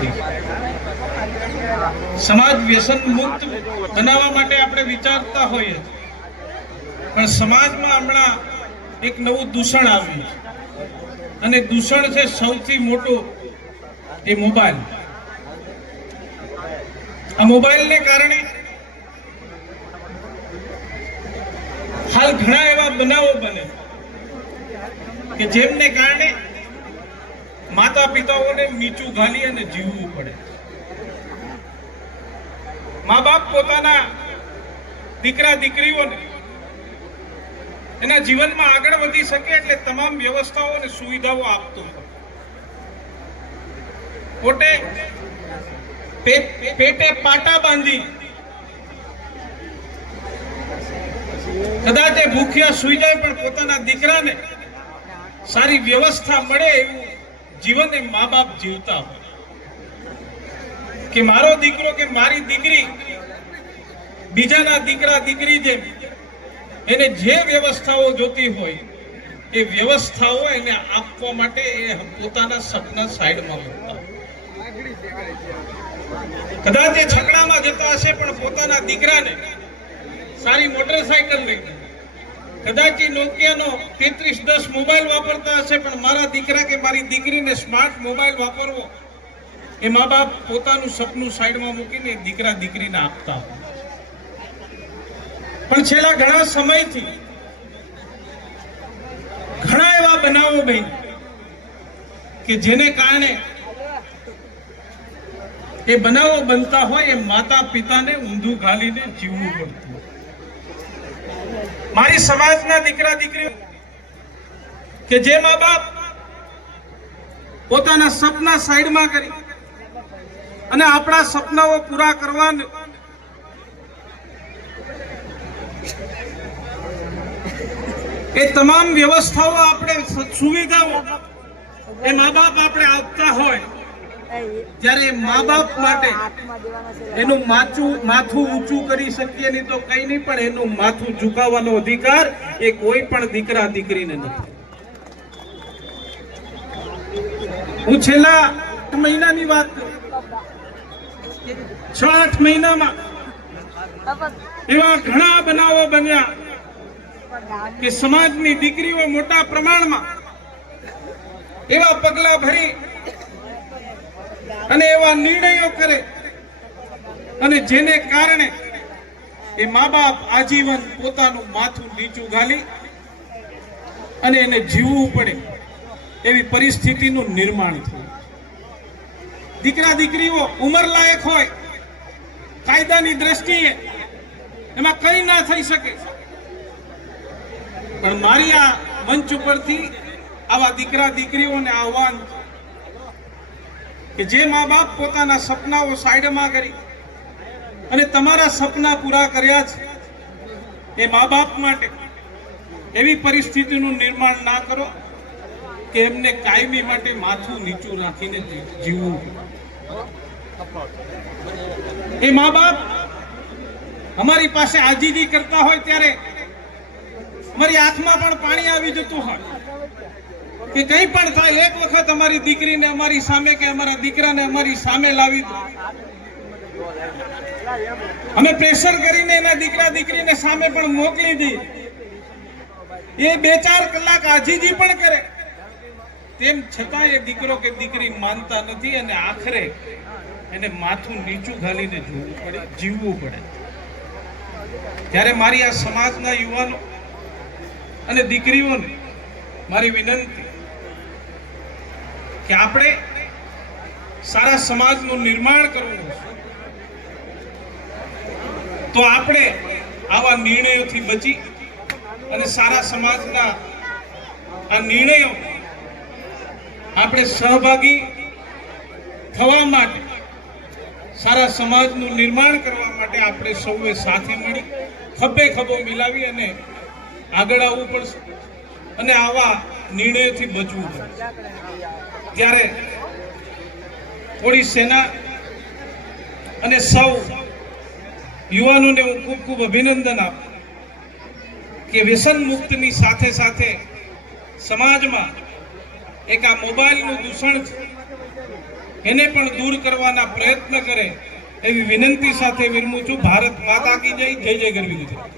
સુધી સમાજ વ્યસન મુક્ત બનાવવા માટે આપણે વિચારતા હોઈએ પણ સમાજમાં હમણાં એક નવું દૂષણ આવ્યું અને દૂષણ છે સૌથી મોટું એ મોબાઈલ. આ મોબાઈલને કારણે હાલ ઘણા એવા બનાવો બને કે જેમને કારણે માતા પિતાઓને નીચું ઘાલી અને જીવવું પડે. મા બાપ પોતાના દીકરા દીકરીઓને એના જીવનમાં આગળ વધી શકે એટલે તમામ વ્યવસ્થાઓ અને સુવિધાઓ આપતો પોતે પેટે પાટા બાંધી કદાચ એ ભૂખ્યા સુઈ જાય પણ પોતાના દીકરાને સારી વ્યવસ્થા મળે એવું જીવન એ મા બાપ જીવતા હોય કે મારો દીકરો કે મારી દીકરી બીજાના દીકરા દીકરી જેમ એને જે વ્યવસ્થાઓ જોતી હોય, એ વ્યવસ્થાઓ એને આપવા માટે એ પોતાના સપના સાઈડમાં મૂકતા. કદાચ એ છકડામાં જતા હશે, પણ પોતાના દીકરાને સારી મોટરસાયકલ દે. કદાચ નોકિયાનો તેત્રીસ દસ મોબાઈલ વાપરતા હશે, પણ મારા દીકરા કે મારી દીકરીને સ્માર્ટ મોબાઈલ વાપરવો, એ મા બાપ પોતાનું સપનું સાઈડમાં મૂકીને દીકરા દીકરીને આપતા પણ છેલ્લા ઘણા સમયથી ઘણા એવા બનાવો બહેન કે જેને કારણે એ બનાવો બનતા હોય, એ માતા પિતાને ઊંધું ઘાલીને જીવવું પડતું. મારી સમાજના દીકરા દીકરીઓ, કે જે મા બાપ પોતાના સપના સાઈડમાં કરી અને આપણા સપનાઓ પૂરા કરવાનું એ તમામ વ્યવસ્થાઓ આપણે સુવિધાઓ એ મા બાપ આપણે આપતા હોય. ત્યારે મા બાપ માટે એનું માથું માથું ઊંચું કરી શકીએ નહીં તો કઈ નહીં, પણ એનું માથું ઝુકાવવાનો અધિકાર એ કોઈ પણ દીકરા દીકરીને નથી. હું છેલ્લા મહિનાની વાત છ આઠ મહિનામાં એવા ઘણા બનાવો બન્યા કે સમાજની દીકરીઓ મોટા પ્રમાણમાં એવા પગલા ભરી એવા નિર્ણયો કરે અને જેને કારણે એ મા બાપ આજીવન પોતાનું માથું નીચું ઘાલી અને એને જીવવું પડે એવી પરિસ્થિતિનું નિર્માણ થયું. દીકરા દીકરીઓ ઉંમર લાયક હોય, કાયદાની દ્રષ્ટિએ એમાં કઈ ના થઈ શકે. પણ મારી આ મંચ ઉપરથી આવા દીકરા દીકરીઓને આહવાન કે જે મા બાપ પોતાના સપનાઓ સાઈડમાં કરી અને તમારા સપના પૂરા કર્યા છે એ મા બાપ માટે એવી પરિસ્થિતિનું નિર્માણ ના કરો કે એમને કાયમી માટે માથું નીચું રાખીને જીવવું. એ મા બાપ અમારી પાસે આજીજી કરતા હોય ત્યારે અમારી આંખમાં પણ પાણી આવી જતું હોય. કે કંઈ પણ થાય, એક વખત અમારી દીકરીને, અમારી સામે કે અમારા દીકરાને અમારી સામે લાવી અમે પ્રેશર કરીને એના દીકરા દીકરીને સામે પણ મોકલી દી. એ બે ચાર કલાક આજીજી પણ કરે. તેમ છતાં એ દીકરો કે દીકરી માનતા નથી અને આખરે એને માથું નીચું ઘાલીને જોવું પડે, જીવવું પડે. ત્યારે મારી આ સમાજના યુવાનો અને દીકરીઓને મારી વિનંતી કે આપણે સારા સમાજનું નિર્માણ કરવું તો આપણે આવા નિર્ણયોથી બચી અને સારા સમાજના આ નિર્ણયો આપણે સહભાગી થવા માટે, સારા સમાજનું નિર્માણ કરવા માટે આપણે સૌએ સાથે મળી, ખભે ખભો મિલાવી અને આગળ આવવું પડશે. અને આવા નિર્ણયોથી બચવું પડે ત્યારે થોડી સેના અને સૌ યુવાનોને હું ખૂબ ખૂબ અભિનંદન આપું કે વ્યસન મુક્તની સાથે સાથે સમાજમાં એક આ મોબાઈલનું દૂષણ છે. એને પણ દૂર કરવાના પ્રયત્ન કરે એવી વિનંતી સાથે વિરમું છું. ભારત માતા કી જય જય જય ગરવી ગુજરાત.